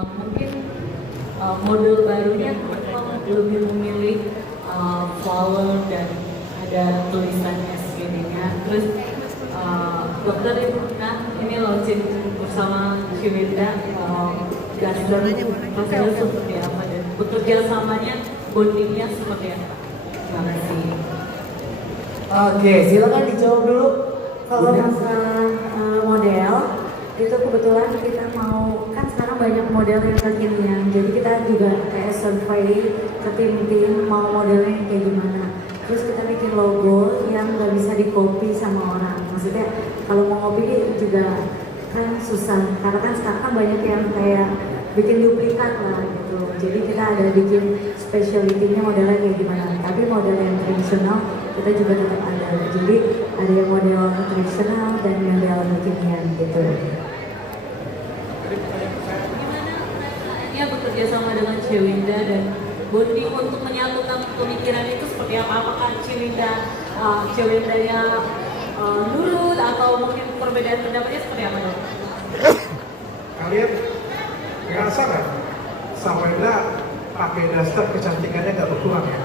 Mungkin model barunya lebih memilih flower dan ada tulisan SGD-nya. Terus dokter ini launching bersama Ciwinda Duster hasilnya seperti apa dan bekerja samanya bondingnya seperti apa? Terima kasih. Oke, silakan dijawab dulu. Kalau masalah model, itu kebetulan kita mau, kan sekarang banyak model yang kekinian, jadi kita juga kayak survei ke tim-tim mau modelnya yang kayak gimana. Terus kita bikin logo yang nggak bisa di-copy sama orang. Maksudnya kalau mau copy juga kan susah, karena kan sekarang kan banyak yang kayak bikin duplikat lah gitu. Jadi kita ada bikin specialty-nya modelnya kayak gimana. Tapi model yang tradisional kita juga tetap ada. Jadi ada yang model tradisional dan model kekinian gitu. Gimana bekerja sama dengan Ciwinda dan bonding untuk menyatukan pemikiran itu seperti apa? Apakah Ciwindanya nurut atau mungkin perbedaan pendapatnya seperti apa dong? Kalian ngerasa nggak Sawenda pakai daster kecantikannya nggak berkurang ya?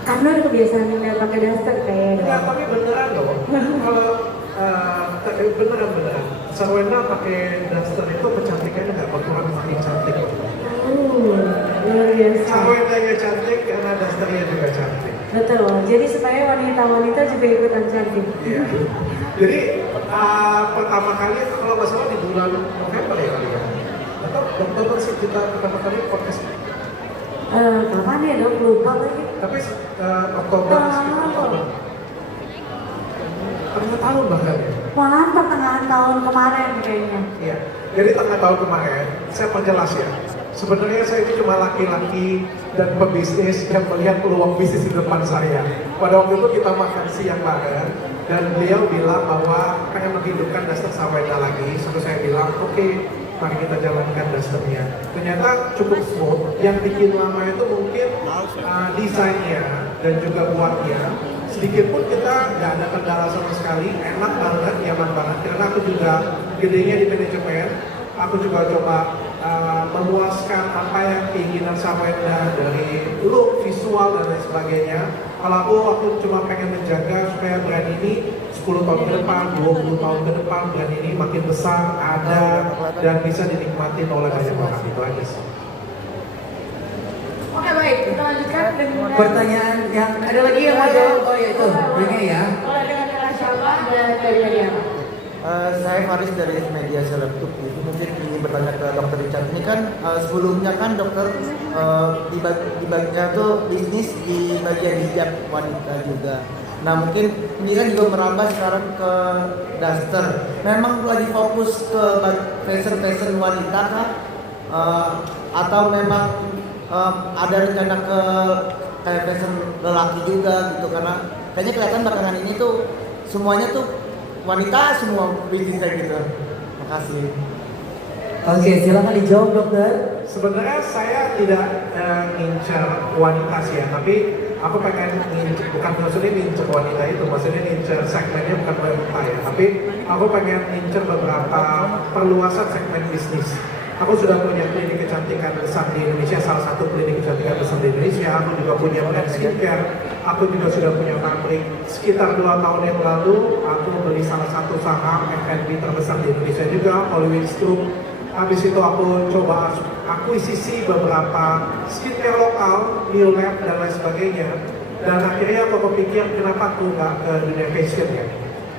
Karena udah kebiasaan nggak pakai daster kayaknya. Enggak, tapi beneran loh. Kalau beneran Sawenda pakai daster itu kecantikannya nggak berkurang, makin cantik. Luar biasa. Sawendanya cantik karena dasternya juga cantik. Betul. Jadi supaya wanita-wanita juga ikutan cantik. Iya. Jadi pertama kali kalau nggak salah di bulan November ya kali ya, atau Oktober sih kita pertama kali podcast. Kapan ya dok? Lupa lagi. Tapi Oktober sekitar Oktober. Tengah tahun bahkan ya. Malahan pertengahan tahun kemarin kayaknya. Iya. Jadi tengah tahun kemarin saya perjelas ya. Sebenarnya saya ini cuma laki-laki dan pebisnis yang melihat peluang bisnis di depan saya. Pada waktu itu kita makan siang bareng dan beliau bilang bahwa pengen menghidupkan Duster Sawenda lagi. Terus saya bilang, oke, mari kita jalankan Dusternya. Ternyata cukup smooth. Yang bikin lama itu mungkin desainnya dan juga buatnya. Sedikit pun kita nggak ada kendala sama sekali, enak banget, nyaman banget. Karena aku juga gedenya di manajemen, aku juga coba memuaskan apa yang keinginan Sawenda dari look, visual dan lain sebagainya. Kalau aku cuma pengen menjaga supaya brand ini 10 tahun ke depan, 20 tahun ke depan brand ini makin besar, ada dan bisa dinikmati oleh banyak orang. Itu aja sih. Oke baik, kita lanjutkan dengan Pertanyaan yang ada lagi yang mau jawab? Oh ya itu, ini ya. Mulai dengan cara siapa dan dari apa? Saya Faris dari Media Selebtube. Itu mungkin ingin bertanya ke Dokter Richard. Ini kan sebelumnya kan dokter di bagian tuh bisnis di bagian hijab wanita juga. Nah mungkin ini kan juga merambah sekarang ke Duster. Memang lagi fokus ke fashion wanita kah? Atau memang ada rencana ke kayak fashion lelaki juga gitu? Karena kayaknya kelihatan belakangan ini tuh semuanya tuh wanita semua bisnisnya gitu. Makasih. Oke, silakan dijawab dokter. Sebenarnya saya tidak ngincar wanita sih ya, tapi aku pengen bukan maksudnya ngincar wanita itu, maksudnya ngincar segmennya bukan wanita ya, tapi aku pengen ngincar beberapa perluasan segmen bisnis. Aku sudah punya klinik kecantikan besar di Indonesia, salah satu klinik kecantikan besar di Indonesia. Aku juga punya brand skincare. Aku juga sudah punya pabrik. Sekitar 2 tahun yang lalu, aku beli salah satu saham F&B terbesar di Indonesia juga, Hollywood Group. Habis itu aku coba akuisisi beberapa skincare lokal, New Lab dan lain sebagainya. Dan akhirnya aku kepikir kenapa aku nggak ke dunia fashion ya.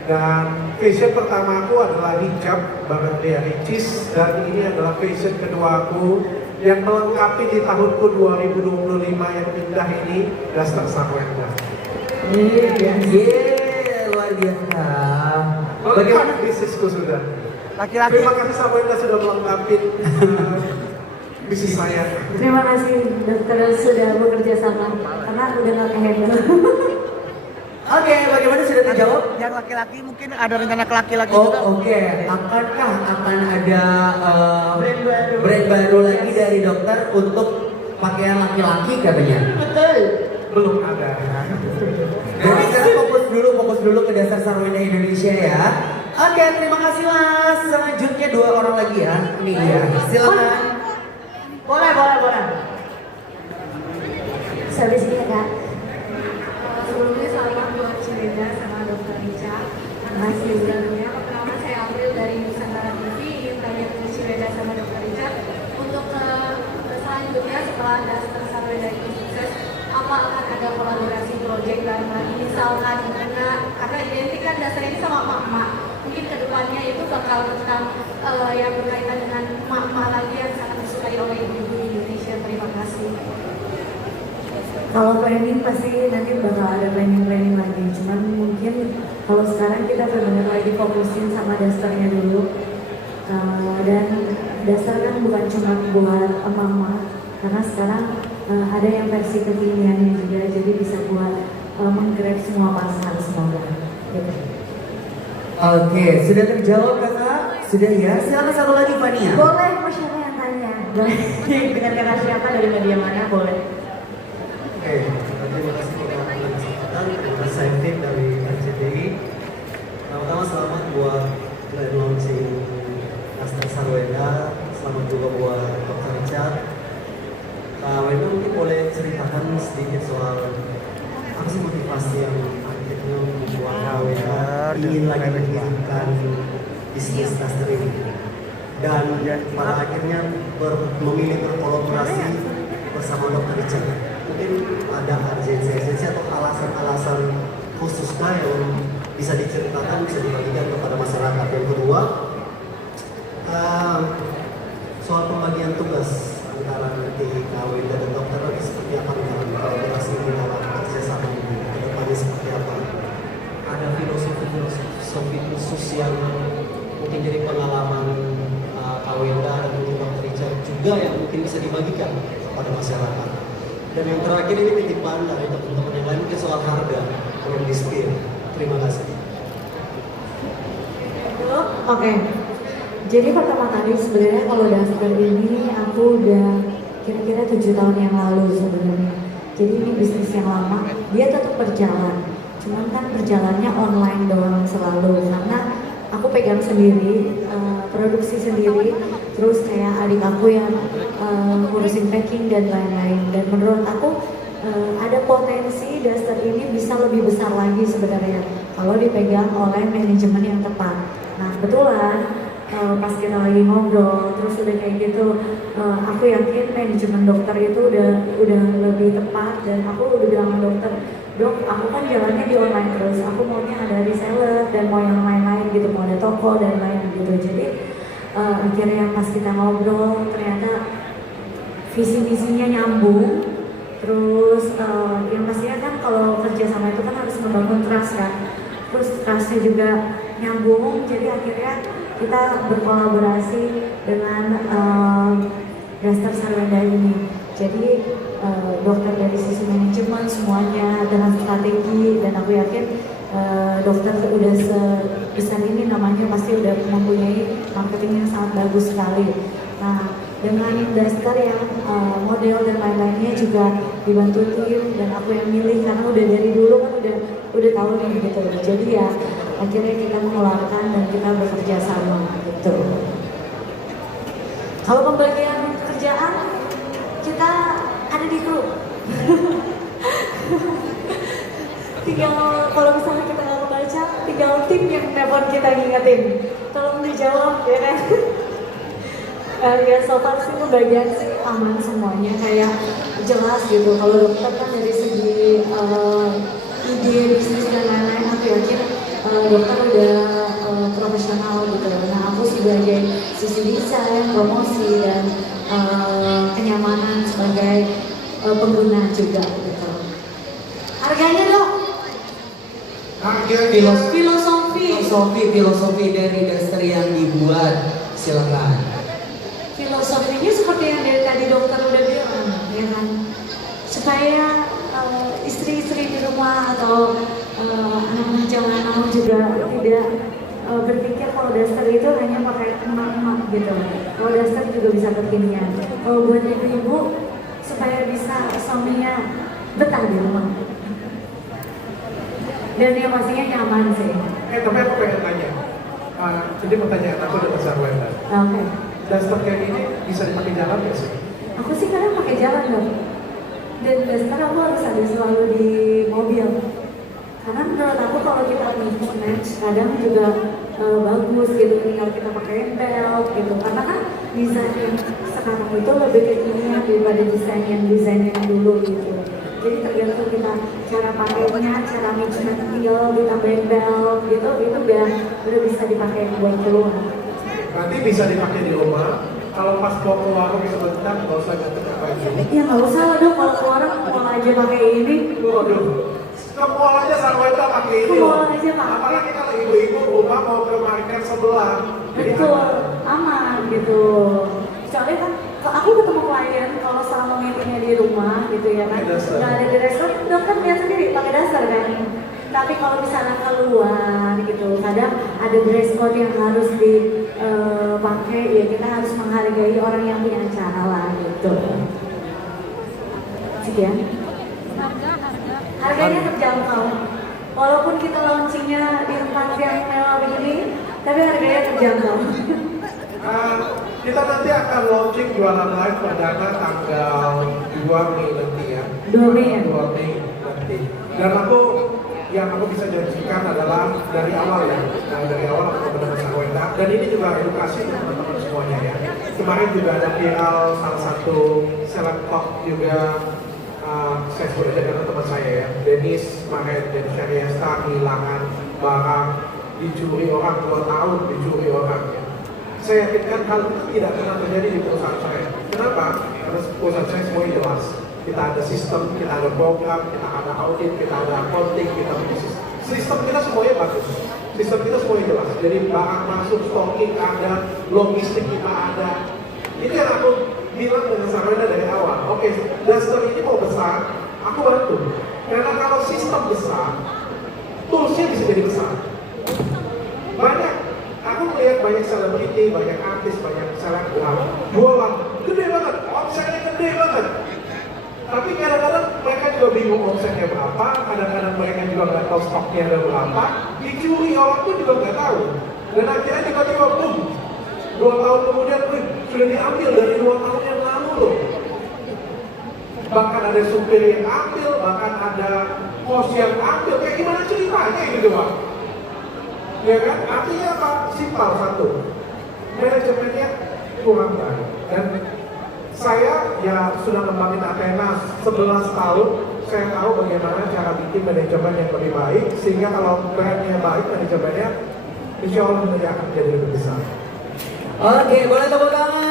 Dan fashion pertama aku adalah hijab bareng Lea Ricis, dan ini adalah fashion kedua aku yang melengkapi di tahunku 2025 yang indah ini, Duster Sawenda. Luar biasa. Bagaimana bisnisku sudah? Laki-laki. Terima kasih Sawenda sudah melengkapi bisnis saya. Terima kasih dokter sudah bekerja sama karena udah nggak kehandle. Oke, bagaimana sudah dijawab? Yang laki-laki mungkin ada rencana ke laki-laki Oh juga. oke, akankah akan ada brand baru lagi dari dokter untuk pakaian laki-laki katanya? Betul. Belum ada. dulu ke Dasar Sarwenda Indonesia ya. Oke, terima kasih Mas. Selanjutnya 2 orang lagi ya. Ini dia. Silakan. Boleh. Service ini Kak. Sebelumnya selamat buat Ciwenda sama Dr. Rica. Terima kasih sebelumnya. Pertama saya ambil dari Nusantara TV, ingin tanya ke Ciwenda sama Dr. Rica untuk selanjutnya setelah Dasar Sarwenda ini sukses, apa akan ada kolaborasi proyek bareng lagi misalkan karena identik kan Dasar ini sama emak-emak. Mungkin kedepannya itu bakal tentang yang berkaitan dengan emak-emak lagi yang sangat disukai oleh ibu-ibu Indonesia. Terima kasih. Kalau planning pasti nanti bakal ada planning lagi. Cuman mungkin kalau sekarang kita benar-benar lagi fokusin sama dasarnya dulu. Dan dasar kan bukan cuma buat emak-emak, karena sekarang ada yang versi kekiniannya juga, jadi bisa buat menggrab semua pasar semoga. Gitu. Oke, sudah terjawab kakak? Sudah ya? Silakan satu lagi Fania. Boleh, mau siapa yang tanya? Dengan kakak siapa dari media mana? Boleh. Oke, terima kasih kepada kesempatan. Terima kasih saya Tim dari RCTI. Pertama selamat buat grand launching Dasar Sarwenda. Selamat juga buat Dr. Richard. Wenda mungkin boleh ceritakan sedikit soal apa sih motivasi yang akhirnya membuat Wenda ingin lagi menggiringkan bisnis Dasar ini, dan pada akhirnya memilih berkolaborasi bersama Dr. Richard. Mungkin ada urgensi atau alasan-alasan khususnya yang bisa diceritakan, bisa dibagikan kepada masyarakat. Yang kedua, soal pembagian tugas antara nanti Wenda dan dokter nanti seperti apa dalam kolaborasi di dalam kerjasama ini, kedepannya seperti apa? Ada filosofi khusus yang mungkin jadi pengalaman Wenda dan mungkin Dr. Richard juga yang mungkin bisa dibagikan kepada masyarakat. Dan yang terakhir ini titipan dari teman-teman yang lain soal harga yang di-spill. Terima kasih. Oke. Jadi pertama kali sebenarnya kalau Dasar ini aku udah kira-kira 7 tahun yang lalu sebenarnya. Jadi ini bisnis yang lama, dia tetap berjalan. Cuman kan berjalannya online doang selalu karena aku pegang sendiri, produksi sendiri, terus kayak adik aku yang ngurusin packing dan lain-lain. Dan menurut aku ada potensi Dasar ini bisa lebih besar lagi sebenarnya kalau dipegang oleh manajemen yang tepat. Nah kebetulan pas kita lagi ngobrol, terus udah kayak gitu, aku yakin manajemen dokter itu udah lebih tepat. Dan aku udah bilang sama dokter, dok, aku kan jalannya di online terus, aku maunya ada reseller dan mau yang lain-lain gitu, mau ada toko dan lain gitu. Jadi akhirnya pas kita ngobrol ternyata visi misinya nyambung. Terus yang pastinya kan kalau kerja sama itu kan harus membangun trust kan, terus trustnya juga nyambung. Jadi akhirnya kita berkolaborasi dengan Dasar Sarwenda ini. Jadi dokter dari sisi manajemen semuanya dengan strategi, dan aku yakin dokter udah sebesar ini namanya pasti udah mempunyai marketing yang sangat bagus sekali. Nah dengan Dasar yang model dan lain-lainnya juga dibantu tim, dan aku yang milih karena udah dari dulu kan udah tahu nih gitu. Jadi ya akhirnya kita mengeluarkan dan kita bekerja sama gitu. Kalau pembagian kerjaan kita ada di grup. Tinggal kalau misalnya kita nggak kebaca, tinggal tim yang telepon kita ngingetin. Tolong dijawab ya kan. Ya so far sih pembagian sih aman semuanya, kayak jelas gitu. Kalau dokter kan dari segi ide bisnis dan lain-lain, aku yakin dokter udah profesional gitu. Nah aku sebagai sisi desain, promosi dan kenyamanan sebagai pengguna juga gitu. Harganya dok? Filosofi dari Dasar yang dibuat, silakan. Filosofinya seperti yang dari tadi dokter udah bilang, ya kan? Supaya istri-istri di rumah atau anak-anak zaman now juga tidak berpikir kalau Dasar itu hanya pakai emak-emak gitu. Kalau Dasar juga bisa kekinian. Kalau buat ibu-ibu supaya bisa suaminya betah di rumah. Dan yang pastinya nyaman sih. Tapi aku pengen tanya. Jadi pertanyaan aku dengan Sarwenda. Oke. Duster kayak ini bisa dipakai jalan nggak sih? Aku sih kadang pakai jalan dong. Dan duster aku harus ada selalu di mobil. Karena menurut aku kalau kita match kadang juga bagus gitu tinggal kita pakai belt gitu. Karena kan desain yang sekarang itu lebih kekinian daripada desain yang dulu gitu. Jadi tergantung kita cara pakainya, cara mixnya tinggal ditambahin belt gitu, itu udah bisa dipakai buat keluar. Nanti bisa dipakai di rumah. Kalau pas mau ke warung sebentar, nggak usah ganti baju. Ya nggak usah lah dong, kalau keluar mau aja pakai ini. Waduh, ke mall aja Sarwenda pakai ini Ke loh. mall aja pakai. Apalagi kalau ibu-ibu rumah mau ke market sebelah. Jadi Betul, aman gitu. Soalnya kan aku ketemu klien kalau selama meetingnya di rumah gitu ya kan, Pakai duster. nggak ada di restoran, dong kan lihat sendiri pakai dasar kan. Tapi kalau misalnya keluar gitu, kadang ada dress code yang harus dipakai, ya kita harus menghargai orang yang punya acara lah gitu. Sekian. Harganya terjangkau. Walaupun kita launchingnya di tempat yang mewah begini, tapi harganya terjangkau. Kita nanti akan launching jualan live perdana tanggal 2 Mei nanti ya. 2 Mei ya? 2 Mei nanti. Dan yang aku bisa janjikan adalah dari awal ya. Nah, dari awal aku benar-benar Sarwenda. Dan ini juga edukasi untuk teman-teman semuanya ya. Kemarin juga ada viral salah satu seleb talk juga. Saya sebut aja karena teman saya ya, Dennis Maret dan Syariasta kehilangan barang, dicuri orang 2 tahun, dicuri orang ya. Saya yakinkan hal itu tidak pernah terjadi di perusahaan saya. Kenapa? Karena perusahaan saya semuanya jelas. Kita ada sistem, kita ada program, kita ada audit, kita ada accounting, kita punya sistem kita semuanya bagus. Sistem kita semuanya jelas. Jadi barang masuk, stocking ada, logistik kita ada. Ini yang aku bilang dengan Sarwenda dari awal. Oke, duster ini mau besar, aku bantu. Karena kalau sistem besar, toolsnya bisa jadi besar. Banyak, aku melihat banyak selebriti, banyak artis, banyak selebgram jualan gede banget, omsetnya gede banget. Tapi kadang-kadang mereka juga bingung omsetnya berapa, kadang-kadang mereka juga nggak tahu stoknya ada berapa, dicuri orang pun juga nggak tahu. Dan akhirnya tiba-tiba boom, 2 tahun kemudian, sudah diambil dari 2 tahun yang lalu loh. Bahkan ada supir yang ambil, bahkan ada kos yang ambil, kayak gimana ceritanya gitu Pak? Ya kan? Artinya apa? Simpel satu, manajemennya kurang baik. Dan saya ya sudah ngembangin Athena 11 tahun, saya tahu bagaimana cara bikin manajemen yang lebih baik, sehingga kalau brandnya baik, manajemennya insya Allah nanti akan jadi lebih besar. Oke, boleh tepuk tangan